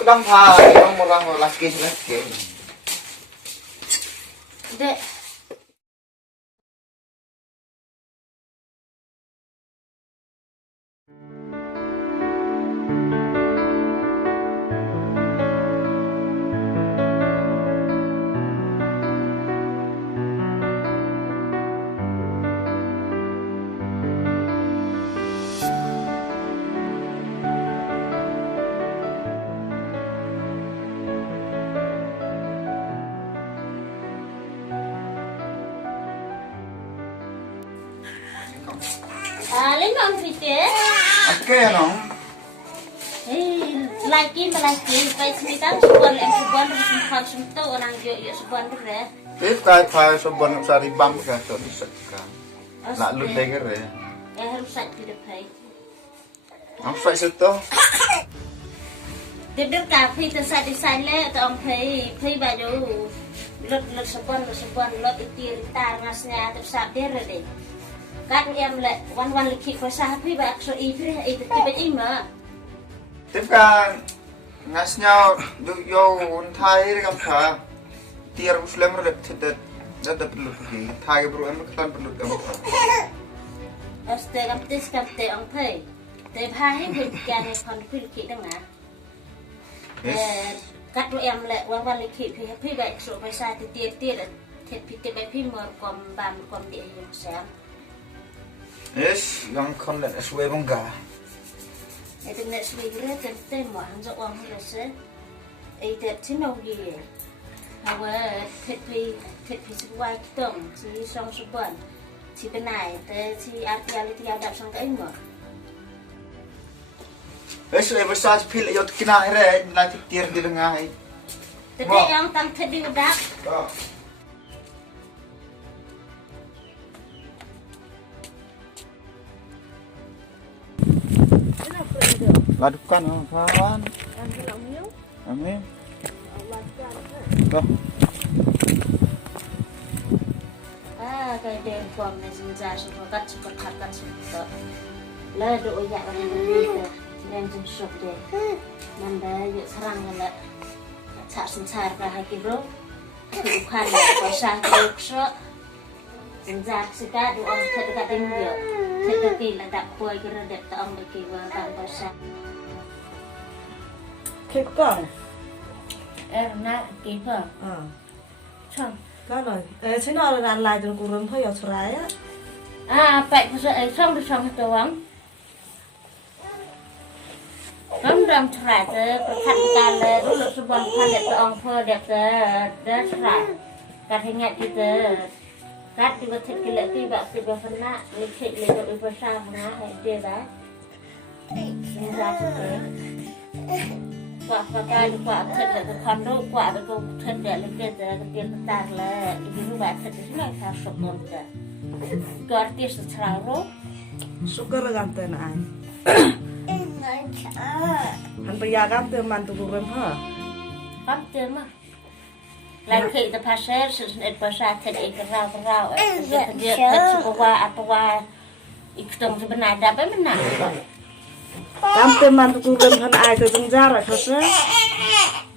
pedang pagi, orang laki. Dek. Lên non thịt thế. Ok nó. Lagi baik cerita sebuah sempat sempat orang yo sebuah berde. Tiếp kai sebuah sari bam ka to disakkan. Nak lu denger ya. Harus sat di depan. Apa itu? Dia kafe tersat di sana tu orang pay baju lot sebuah lot itu tar ngasnya tersat dia deh. Kan em lại one lịch của sa phi bạc số y phi thì bên im mà tiếp cả ngas nhau được vô Thai đi cầm thà tiar Muslim rồi thật rất perlu pergi Thai bro em kan perlu cầm thà Aste kam te ông thầy te pha hết việc cha này còn phi lịch đằng nào cắt của em lại one lịch phi bạc số phải sa thì tiệt là thiệt phi te phi mờ còn bàn còn địa hình sáng. Yes, yang kon let suwe bongga. Itu nak suwe dia tente mo ang zo ang rasa. Ai te tino gi. Hawa thit pi suwai tong si song suban. Si benai te si arti ada sang kai mo. Yes, suwe besar pil yo kina here na tier di tengah ai. Tete yang tang thit di udak. Ladukan kawan. Amin. Dah. Cái đèn phòng này sinh ra sẽ có cắt sụp. Lỡ độ dạ vào này đi đèn trong sụp để mình đã dự sarang là sạc Synshar ra hai kilo. Thì khoan là có sang cái số sinh ra sẽ cả đồ ông thật cả đêm nhiều. Thật kỳ là đặt quay cái đẹp tao ông để kỳ vào tạm có sang. Cái con Em nãy kỳ phở. Xong. Có rồi. Thế nào là lại được cùng rừng thôi ở chỗ này á. Vậy bây xong được xong hết rồi. Không làm trải tới khăn cà lê lúc lúc bọn khăn đẹp tao ông phơ đẹp tới trải. Cả hình ngại thì tới cắt thì vật thịt cái lệ tuy bạc thì bạc phân nạ lịch thịt lấy được bạc sao mà nó hay chê bá nên ra cho thế quả cái quả thịt là cái con đôi quả là con thịt để lên kia cái tiền tạc là cái lúc bạc thịt cái này sao sụp luôn cả cái tiền sẽ trào rồi Suka là gan tên ai hắn bây giờ gan tên man tụ cùng rừng hả gan tên mà lại khi ta phá xe sự net phá xa thịt ấy cái rau thịt sự qua ít trong bên này đã bên nào gan tên man tụ cùng rừng hắn ai từ rừng ra rồi thôi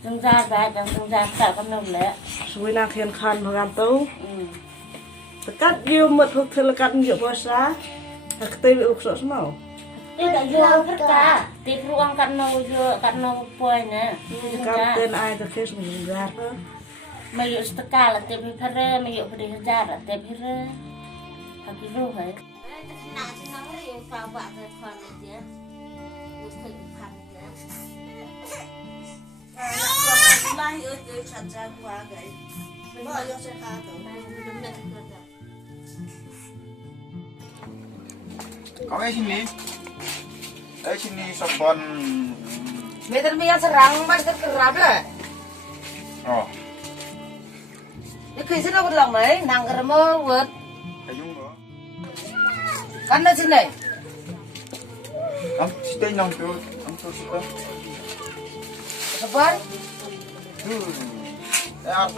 rừng ra và rừng ra tạo con nông lệ suy năng khiên khăn mà gan tấu cắt yêu mật thuộc thì là cắt nhiều phá xa cái tay bị ục sợ màu tidak jual kerja, di ruang karena poin ya. Gan tên ai từ khi rừng ra Mayuk setekal, tapi pere mayuk pada hajar, tapi pere kaki lu hai. Nak senang hari yang kau buat ke kon dia, mesti bukan dia. Lai ơi tôi chặt ra qua cái bao nhiêu sẽ khá đâu Có cái sini. Sini sabon. Meter biar serang mas terkerap lah. Oh. Ini kisah apa lang mai? Nangker mo buat. Iung đó. Kan na sini. Am stay nang tu, am tu suka. Sabar. Ya.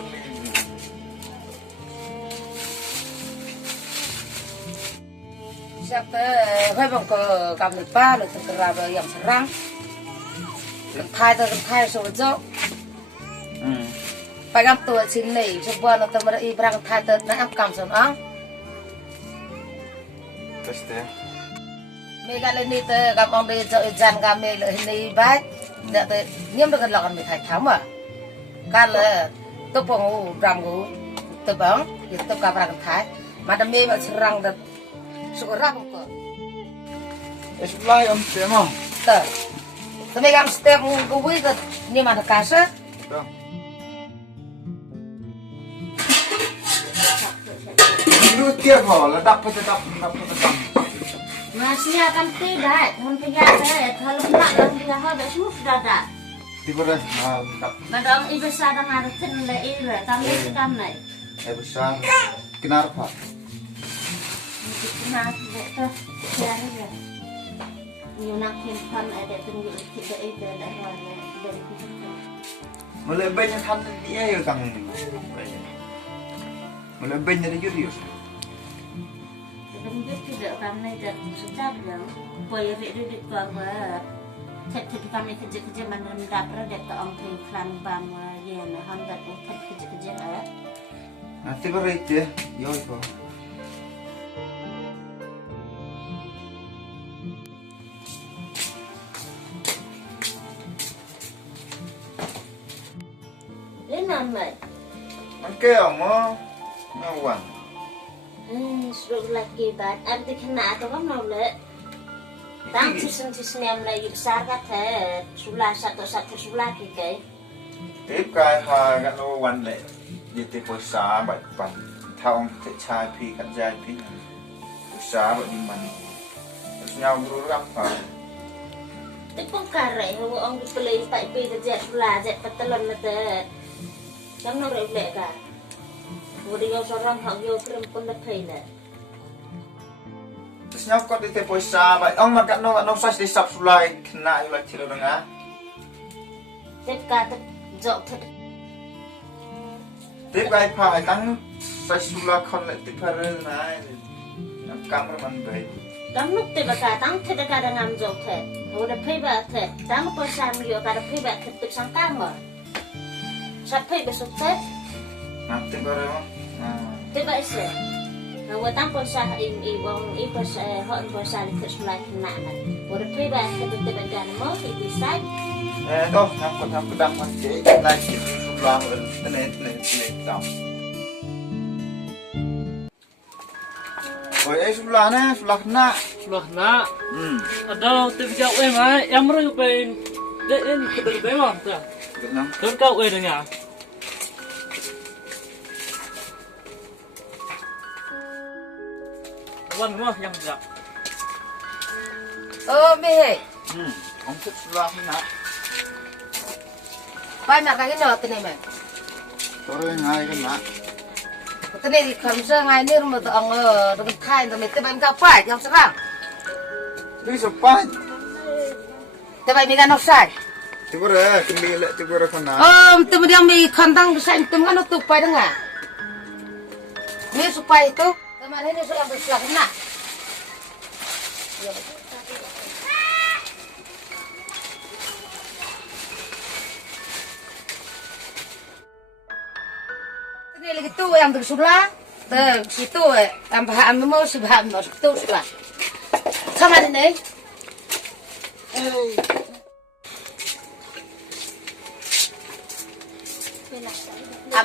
Siapa? Hai bang ke kami pa, le terkerap yang serang. thai tôi thai số dốc phải gặp tôi xin này cho buồn là tôi mới đi bằng thai tôi đã áp cầm xuống áo mấy cái lên đi tôi gặp ông đi chơi dàn gặp mấy lợi này bách để tôi nhiễm được cái lọ mình thay tháo mà cái là tôi phòng rằm ngủ tôi bóng thì tôi gặp bằng thái mà đam mê mà răng được số răng không có Sebelah om stem oh. Tôi mấy gặp stem của quý cái nhưng mà nó cá sấu Lu tiap ho, ledak tetap. Masih akan tidak, mungkin ya saya kalau nak dan dia ada sudah dah. Tiba dah, ledak. Madam ibu sadang ada tenle ile, kami sedang naik. Besar. Kenapa? Nah, betul. Siapa ya? Nhiều nak himpun ada tunggu kita itu ada orang dari kita. Mulai banyak hal dia ya kang. Mulai banyak dia jujur. Sedang tidak kami dan sejak yang boleh di bawah. Tetap kami kerja mana mendapur dekat orang klan bangwa yang hendak tetap kerja. Nanti berita ya itu. Namai. Okey, mau ngawan. Suruh lagi bat. Ada kena atau kamu nak? Tang cisun yang lagi besar kata. Sulah satu sulah kita. Tiếp cai ha gắn lô quan lệ như thế phối xá bạch bằng thao thể trai phi cắt dài phi phối xá bởi đi mình nhau rú rắp hả Tiếp con cà rảy không ông đi play tại phi cái dẹt là dẹt bắt tơ lần là tơ. Chẳng nó rượu lệ cả. Vừa đi vô sau rong họ vô cái con đất thầy nè. Terus nhau có đi thế phối xá vậy ông mà gắn nó sai đi sắp sulai kena như là chỉ đâu ngá Tiếp cả tiếp dọc thật. tiếp cai phải tăng sai sulai con lại tiếp phải này nằm cam rồi mình về Tắm lúc tiếp cả tăng thật cả đang làm dọc thật. Vừa được phê bạc thật. Tắm có sang vô cả được phê bạc thật tiếp sang cam rồi. Sắp phê bạc sụt tết. nanti baru Tiếp vậy sẽ. Vừa tăng có sang im có họ có sang thật sulai kena này. Vừa được phê bạc thật tiếp cả nó mới thì sai. toh aku dah masih lagi sulai tenet tau oi sulai na sulai kena Loh nak, ada tiga kau mai, yang merujuk pen, dek ini kedua bemang tu. kena Kau kau dengar. Wan mah yang tak. mê ông thích sulai kena bay mặt cái nọ thế này mày tôi ngay kena thế này thì khẩn trương ngay nên mà ông được thay rồi mình tới bánh cà phải trong sáng đi sepai tới bánh mình ăn nó sai Tiba dah, kembali lek tiba dah kena. tới bây giờ mình khăn tăng sai tới ăn nó tụt phải đâu à ini supaya itu kemarin ini sudah bersiap kena ini lagi tu yang tersulah itu yang bahan mau sebaham mau itu sudah sama ini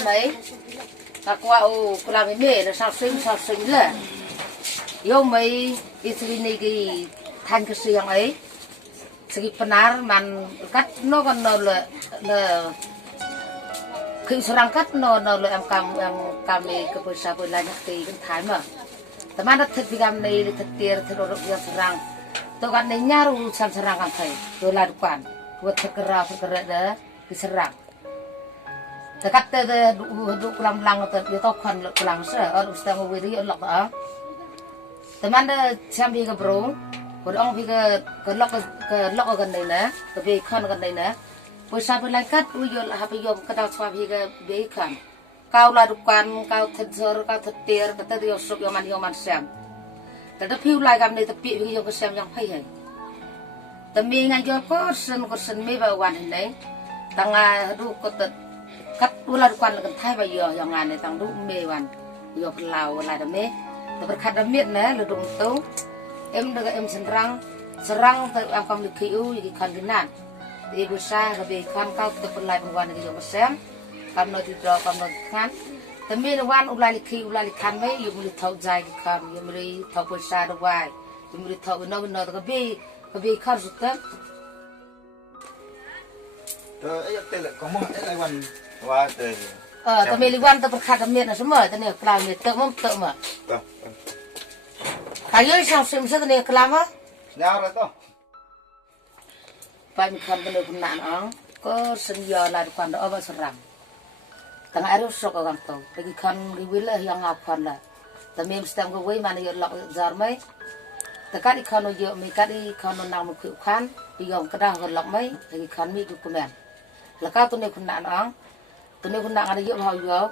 ấy ta qua ô làm cái nghề là sao sinh là yêu mấy Israeli cái thành cái xương ấy cái pnar man cắt nó còn là khi serang cắt nó là em cam cái bữa sau bữa lại nhắc cái thái màแต่มันthật thì cam này thật tiệt thật rồi yang serang tôi kan này nyaru san serang kan thầy tôi là dukan buat segera dah cái serang Dekat duduk pulang-pulang tu dia tahu kan pulang se, orang ustaz ngawiri lok ah. Teman dah sampai ke bro, orang pergi ke lok kan đây nè, ke pergi kan kan đây nè. Poi sampai langkat, uyol hapi yom kita sampai pergi ke pergi kan. Kau lah dukan, kau tersor, kau tertir, kata dia sok yoman sem. Tapi pergi lagi kami tapi pergi yom ke sem yang payah. Tapi ngajar kursen me bawan ini, tengah du kotet kat ular kuan dengan Thai bayo yang ane tang du me wan yo pelau la dame. Tapi kadamit na ledung tu, dengan serang tu am kam likiu iki kan ginan. Ibu sah lebih kan kau tu pelai bawan iki yo mesem, kam no tidro kam no kan. Tapi wan ulai likiu ulai kan me yo muli thau jai ki kan yo muli thau puasa dawai. Yo muli thau no tu Kebi kan suka. Ayat telek kamu ayat wan wate. Tapi liwan tu berkat demi na semua, tu ni kelam ni tak mah. Kayu sang semsa tu ni kelam ah. Nyara tu. Pamikan benda kena ang, ko senja lah depan doa serang. Tengah hari sok orang tu, lagi kan riwilah yang ngapan lah. Tapi mesti ang kau mana yo lok zarmai. Tekat ikan ojo, mereka ikan nang mukhukan, piang kedah gelap mai, ikan mi dokumen. Lekau tu ni kena ang, tu ni kena ada yo hau,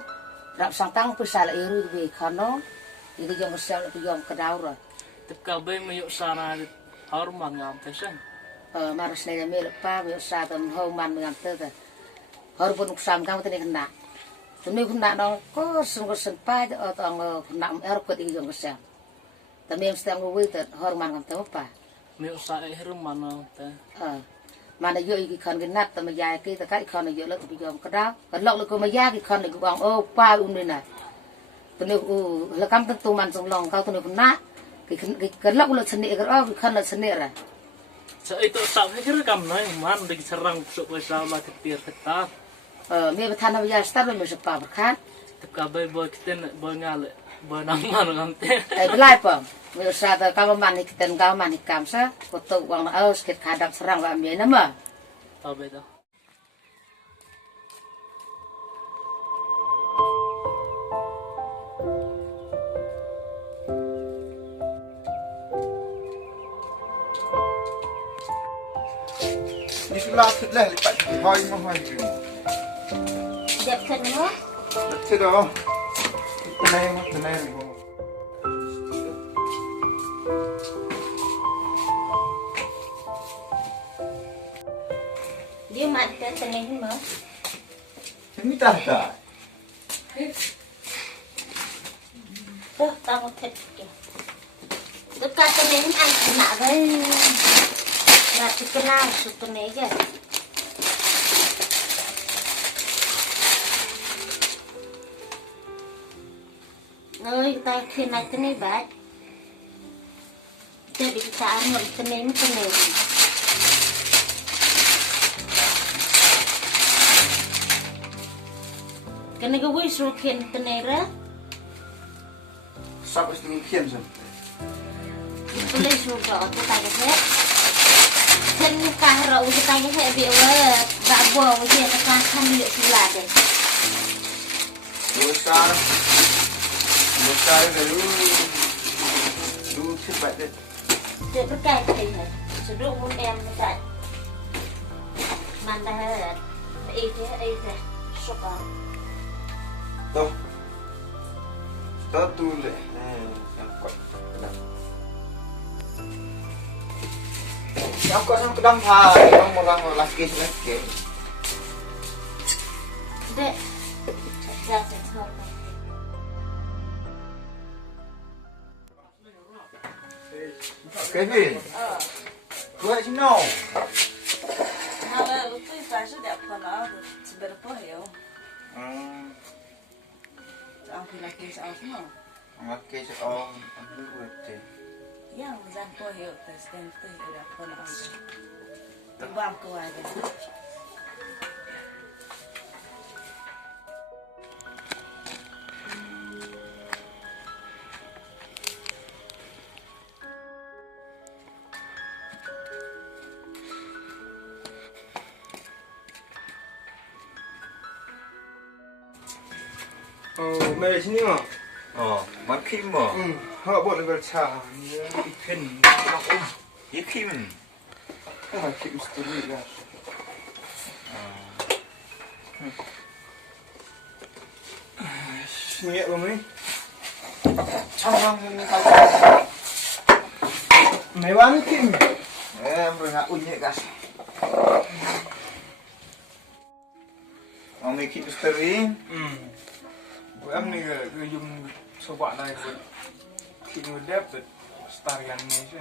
rak sangtang pusala eru di ikan no, itu yang besar piang kedah ora. Tekat bay mayuk sana hormat ngam tesen. Maras ni kami lepas mayuk sana hormat ngam tesen. Hormat uksam kamu tu ni kena. Tu ni kena ang, ko sen pa atau ang kena erkut itu yang besar. Tapi mesti ang uwi tu hormat ngam tu apa? Mayuk sana mana tu. Mana yo ikan genat Taima-Iakai tekat ikan yo lek piang kedah. Kalau lek Taima-Iakai ikan lek bang oh pa ni na. Tu ni lekam tentu man songlong kau tu ni kena. Kalau ulat seni kerap ikan ulat seni lah. So itu sampai kira kam nai man bagi serang sok besar lah ketir ketat. Ni bertan Taima-Iakai mesti pa berkat. Tekat bay boy kita boy ngale boy nang man ngam te. Belai pun. Biasa tu kau mani kita kau mani kam sa. Kau tu uang aus kita kadang serang wa ambil nama. Tahu betul. Ni sulah lah lipat hoi mahoi. Dep kenapa? Betul dah. Tenai ni. Dia mat ke tenai mah. Ini tak. Tuh tamu thịt kìa. Dekat tenai ni ăn kena với. Nak kenal su tenai je. Nơi ta khi này tenai baik. Jadi kita ambil tenai ni tenai. Kena ke wis rukin tenera. Siapa sendiri kian sen? Boleh sudah tu tanya saya. Sen kahra uji tanya saya biar tak buang uji tekan kan milik pula deh. Besar dulu cepat deh. Dia berkait dengan sudut muda muda. Mana dah? Ini suka. Tuh tulis. Sangkut. Sangkut sama kedang thai, orang laki. Dek, saya tahu. Kevin. Buat sino? Kalau itu pasti tak pernah seberapa ya. Ang pinakis ang semua. Makai seorang buat deh. Yang zan po ya, presiden tu ada pernah ada. Tebam keluarga. Mày sini mah? Makin mah. Họ buat level cha. Ikan. Ikan. Makin misteri lah. Sini apa ni? Cangang ni kau. Mewah ni kim. Mereka unyek gas. Ông này khi story. Bữa em này cứ dùng số bạn này khi người đẹp được star yang này chứ.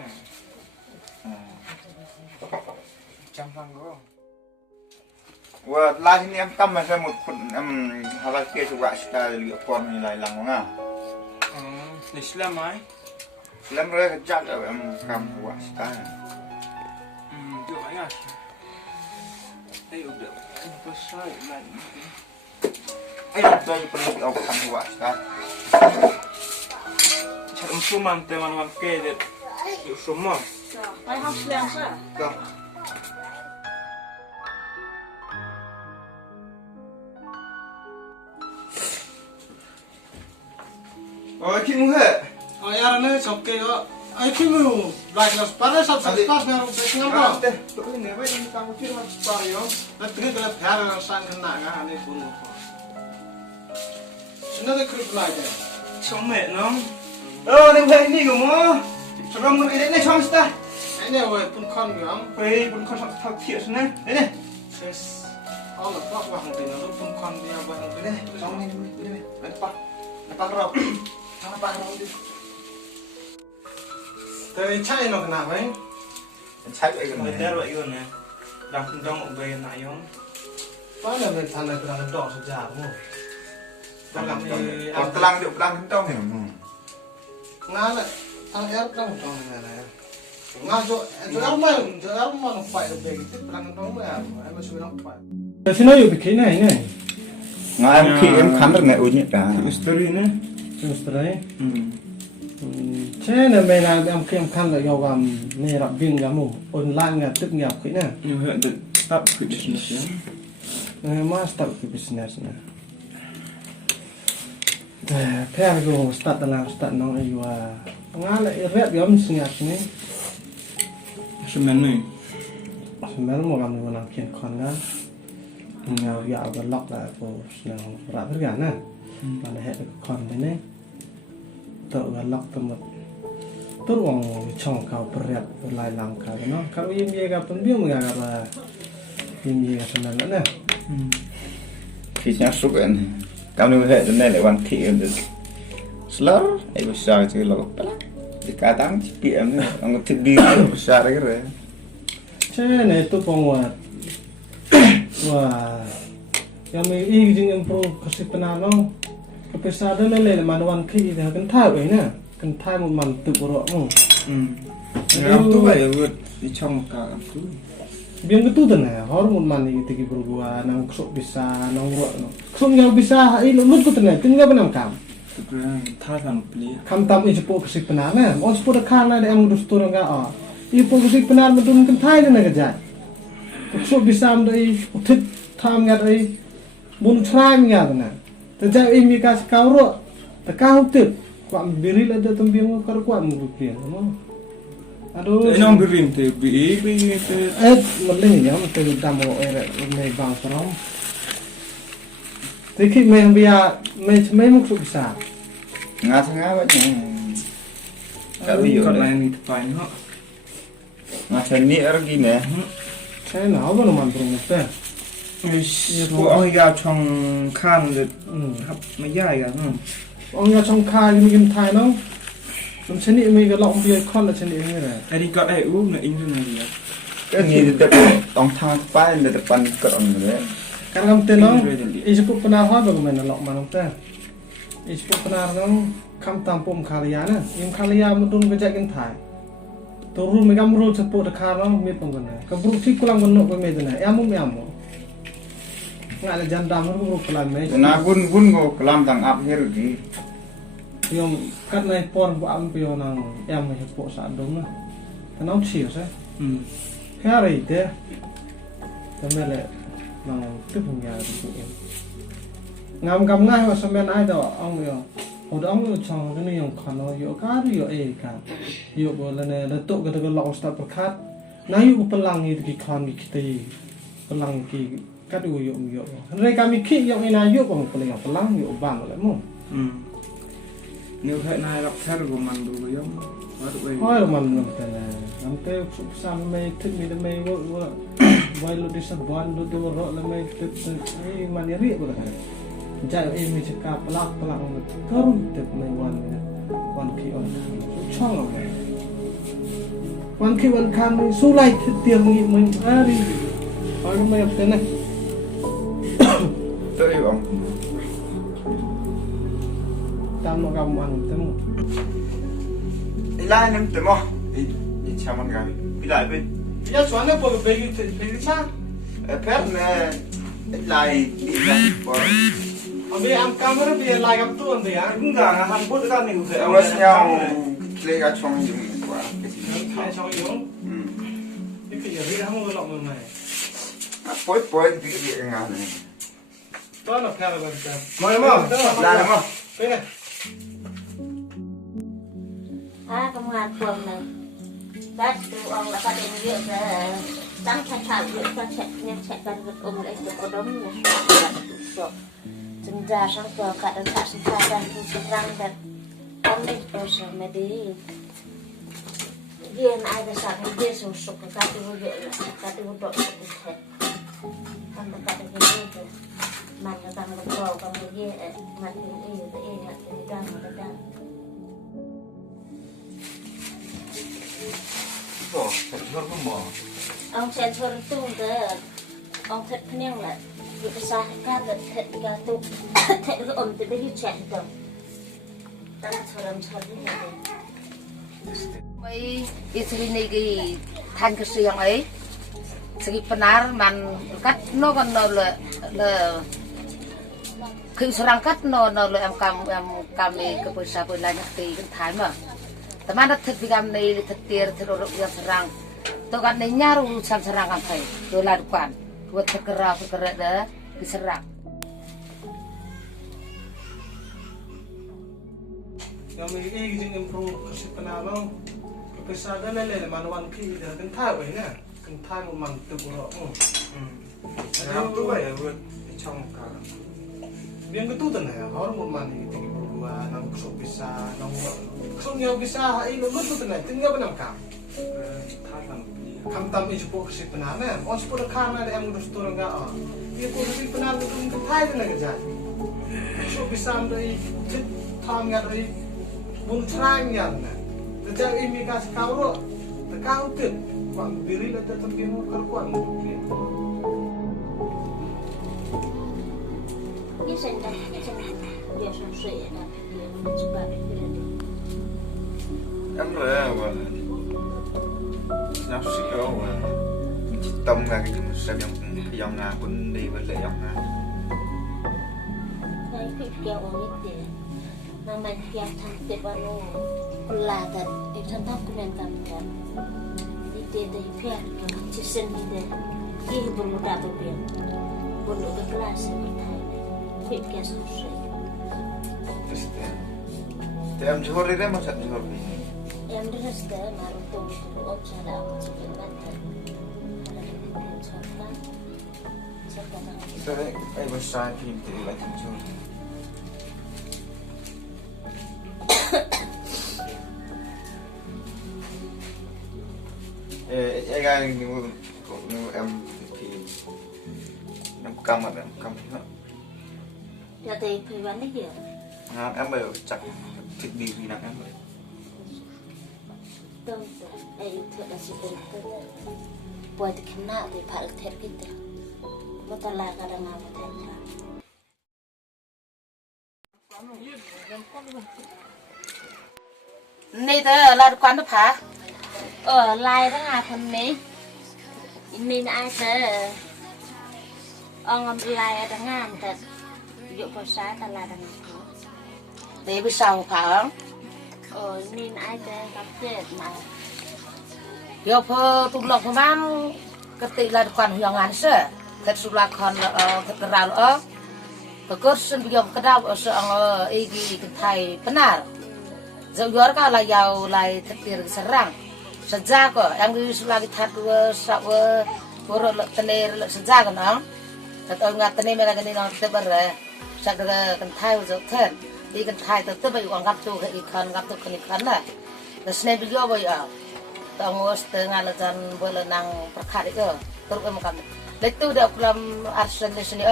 Trăm thằng đó. Và là thì em tâm mà xem một emhala kia chụp lại style liệu con như này làm không à? Islam ai? Làm rồi cái chắc ở em cầm quả style. Được anh à? Đây được anh có sai lại. Đây perlu ông cầm quả style. Chắc ông số man teman man kê được số mà. Ai học làm sao? Vâng. Khi mua hết. Yaar ne सबके हो I think like लस पर सब पास में रुक से ngam ko Tụi mình nếu vậy thì tăng chuyên học style không? na tri kala phar sang khna ga ne bun ko sina de krip lai de Sống mẹ nó. Nếu vậyนี่cũng mua. Sao không mua cái này trong style? ai ne we pun khon ga am Vậy cũng không thật thiệt nữa. Đấy này. ses all the fuck wa hang de no pun khon dia ba hang de ne Trong này đi đi. Anh bắt rồi. Nó bắt rồi đi. te chai no khna mai Chạy vậy Người rồi. ta vậy rồi nè. Đang không trong một về lại không? pa na men than na tra do sa ja mo ta lam ni Còn telang được telang trong này. nga la tang er tang tong na na nga jo ar ma no phải be ti tang tong ma ai ma su no phải sina yu bi này ne Ngay em khi em khám được này uống cả. Story nè. Synshar thế là mày làm em kem khăn là do làm mày làm viên cả mù online nghe tức nghiệp cái nè Nhưng hiện tại start cái business nhá. mà start cái business nè thế rồi start làm start nó yêu ngã lại rep yếm sinh nhật này Sao mình này? mày nó một làm nó làm kiện con đó ngào dạo và lọc lại của nó ra tất cả nè và để hệ con đấy nè tự và lọc từ một tốt bằng chồng cao bẹt lại làm cả nó kalau im ye gặp tuần biếng mà gặp là im ye xem là nè Khi nhắc súc anh. Cảm ơn hệ này lại hoàn thiện được. Slur, ai có sao chứ là có thì cả tám chỉ bị em nữa. Ông có thích đi có sao đấy rồi. thế này tôi phong và yang mình y jing improve kasi pnar nó cái pesa đó nó lên mà hoàn khi thì cần thay vậy nè cần thay một màn tự rõ không Làm tu vậy rồi đi trong một cả làm tu. biang betul tu nè hor một màn này thì berubah nang sok bisa nang ro sok yang bisa ai lu tu tu nè tinggal benam kam Thực ra thay làm pli. kam tam i jepo kasi pnar nè on sepuluh khana de am dus turang ga i po kasi pnar medun kan thay de na ga sok bisa am dei uthit tham nga dei bun trai nga na te ja i mi kas kauro te kau tip kwam biril ada tembiang kar kwam bukian no aduh Đấy nó berim thì bị mình lên nhớ mình từ đam mộ này này vào xong thì khi mình bây giờ mình mấy mức sụp sả Ngã sang ngã vậy nhỉ. Cả ví dụ còn này. lại mình phải nó. Ngã sang nĩa rồi kia nè. saya nào mà nó mang bùng một cái Cô ông gạo trong khan rồi hấp mấy dài cả không? ông nhà trong khai mình thay nó mình sẽ nghĩ mình cái lọng bia con là sẽ nghĩ như này Ai đi có ai uống là in như này vậy? Cái gì thì tập tông thang phải là tập pan cỡ rồi. karena kamu tenang isipuk pernah apa bagaimana lok mana teh isipuk pernah nang kam tampum kalian yang kalian mudun kerja kynthai turun megam rul sepuluh dekar nang mit pengguna kebruk sih kulang benuk pemedana yamu nggak ada jandam rul kulang mai Na gun go kelam tang up here di. yang kat nai por bu am pio nang yam mai sepuluh saat dong na tenang sih saya hari itu temele nang tức nhà của em ngam cầm ngay và xem bên ai đó ông yêu hồi đó ông chồng cái này ông còn nói yêu cá yêu ấy cả yêu bộ là này là tụ cái lọ start bật khát nãy yêu pelang như cái con cái tì pelang cái cá yêu đây kami khi yêu này yêu bằng pelang yêu bằng lại mu Nếu thế này gặp thế của mình đủ với ông thôi mình làm thế này làm thế sụp sam mày thích mình mày vợ vợ lúc đi sập bón lúc đi vợ là mày thích ấy mà nhớ riêng rồi chạy em mình sẽ cặp lắc thơm thích mày quan khi on chong rồi quan khi on kham mình su lại tiền mình đi hỏi mày thế này tôi yêu ông tam nó gầm ăn thế một lại nem tụi mò đi chào mừng gặp đi lại bên bây giờ xoắn nó bỏ về cái cha phép này lại đi ra bỏ bây giờ am camera bây giờ lại gặp tuần thì à cũng cả Hàn Quốc cái này cũng ông ấy nhau lấy cái trong dùng quá cái gì hai trong yếu cái gì vậy không có lộng này bối cái gì ngang này đó là theo là mời mò là đúng không cái này công an phường này các tụi ông là các định viện tăng thành thảo viện cho chạy nên chạy gần được ông lại được có đống này chúng ta sang tòa cả đơn thả sinh ra đang thu sinh răng đặt ông đi tôi sẽ mới đi viên ai đã sáng đi viên sụp sụp cái cái vụ viện là cái vụ đột sụp hết không được cái cái gì hết mà nó đang được bầu còn cái gì mà cái gì cái gì là cái đang nó đang ông sẽ cho tung cái ông thật niên là việc sao các vật thật cả tụ thật cái ôm từ đây chạy đâu ta cho làm cho đi mấy istri này cái thành cái sự ấy sự pnar man cắt nó còn là khi serang cắt nó là em cam cái पैसा bồi lại cái thái mà teman thật vì cam này thật tiền thật đồ yang serang tôi kan này nyaru sam serang am thầy tôi là quan buat kerja dah diserang rồi mình cái gì improve cái sự nào nó cái sao đó lên là mình hoàn khi là kynthai vậy nè kynthai một mảng từ bộ làm tôi vậy rồi trong cả biang cái tu tên này họ một mảng thì cái bộ nằm số bisa nằm số nhiều bisa hay nó mất tu tên này tính nhau bên nằm cả khăm tâm itu pun si penar nè, on sepuluh khana ada yang urus turun gak oh, dia pun si penar turun ke Thai tu lagi jadi, so bisa dari cit tham nggak dari bun serang nggak nè, sejak ini kasih kau ro, terkau tu, bang diri le tetap bimu kerkuan tu. cái sinh ra cái sinh giờ sản xuất là điều super biệt em rồi nó sẽ có tông là cái sao dòng nga cũng đi với lại dòng nga cái phim kéo ở cái tiền mà mình kéo thằng tiền vào nó còn là thật em thằng tóc của mình cầm tiền đi tiền thì phèn chỉ sinh đi đây cái bồn lụt đạp bồn lụt cái class này phim kéo sản xuất thì em chưa đi đấy mà thật chưa đi em rất là sợ mà tôi ôm cha đạo cho mình bắt thật tôi đấy ai vừa sai phim thì lại không chơi ai gai như em thì em cam mà em cam nữa giờ thì phải bán cái gì em bây giờ chặt thịt đi vì nặng em rồi tôi ai thật là sự tình tôi buat kena thì phải thật cái gì mà ta là cái đang làm thật này tới là quan đó phá ở lại đó à thằng mấy mình ai tới ông lại đang làm thật dụ vào sáng ta là đang làm để bây sau phá mình ai tới gặp chết mà giờ phơ tung lộc man cái tỷ là quan huyện ngàn sơ thật sự là con thật ra ở cái sinh bây giờ cái đau ở sợ ấy cái thầy pnar giờ giờ cái là giàu lại thật tiền serang sejak kok yang itu lagi thật sao boro tene sejak kan ang thật ngat tene mereka ni nong tebar sejak kynthai rồi thật đi gần thay từ từ bây giờ gặp tu cái gặp tu cái này là xem video bây giờ tao ngồi từ ngày là dân bây giờ năng phát khai đấy tôi em cầm lấy tu được làm arsen di sini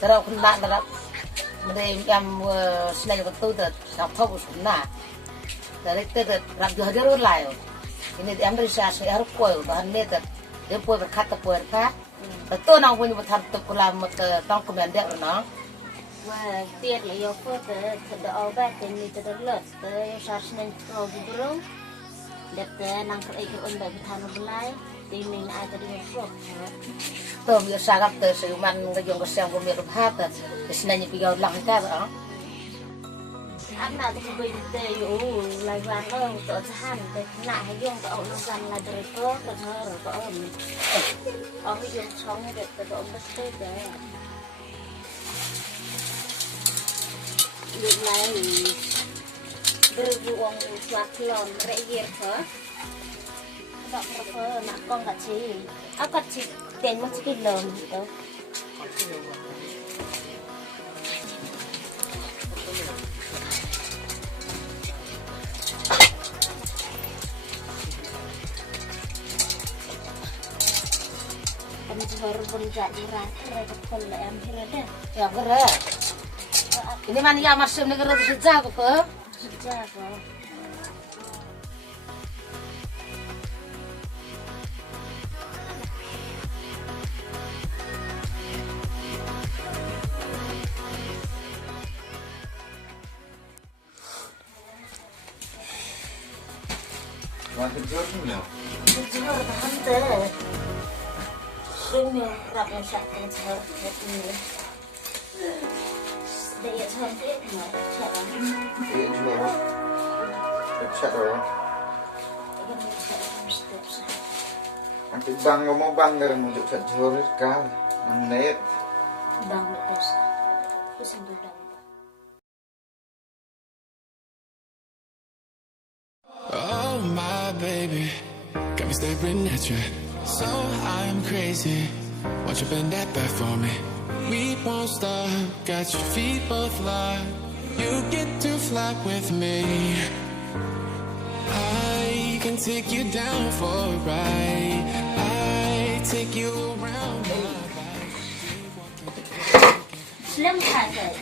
terus kena terus mình em xem cái tu được sắp thâu xuống nè dari itu làm jual dia rulai ini em berusaha sih harus kue bahan ini dia kue berkata betul nang punya betul tu kulam tong kemen dia nang và tiền là yêu phơi từ đó về tiền đi từ lợt tới sát nên pro bro đẹp tới năng cái ôn bài tham nó lại thì mình ai tới đi số tu biasa gặp tới sự man cái dùng cái xem của mình được hát thì nên như bây giờ làm cái đó anh nào thì bây giờอยู่lại vào nó tự hành để lại hay dùng cái ổn dần là được tốt được hơn rồi có ông cái dùng sống để từ đó mất tết đấy việc này berjuang buat lon regier ke tak apa nak kong kecil aku kecil ten macam kilom gitu anh baru berjadi rakyat betul lah em hilang ya gerak ini mana ya masuk negara sejak apa sejak Wanted Jordan now. sejak berhenti ini rakyat sakit sakit ini để cho biết mà It will. It's settled. Ang tibang mo bang mo sa Jordan ka. Ang net. bằng một cái sinh được đồng Oh my baby, got me staring at you. So I'm crazy. Won't you bend that back for me? We won't stop. Got your feet both locked. You get to fly with me. I can take you down for a ride. I take you around my body. slim phải rồi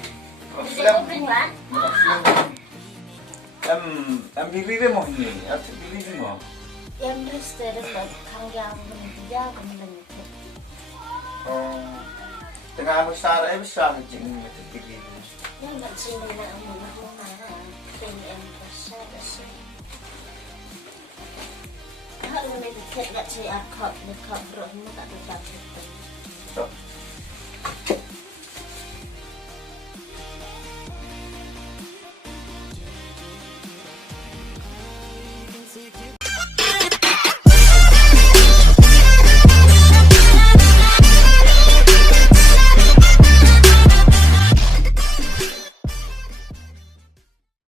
slim bên lá Em đi với mọi người, em đi với mọi. em rất là khang giao của mình Tengah besar, besar macam ni tu tinggi. nhưng bạn xin mình là một lúc mà tình em rất là hơn mình thực hiện là chỉ ăn khọt được khọt rồi nhưng mà bạn được làm được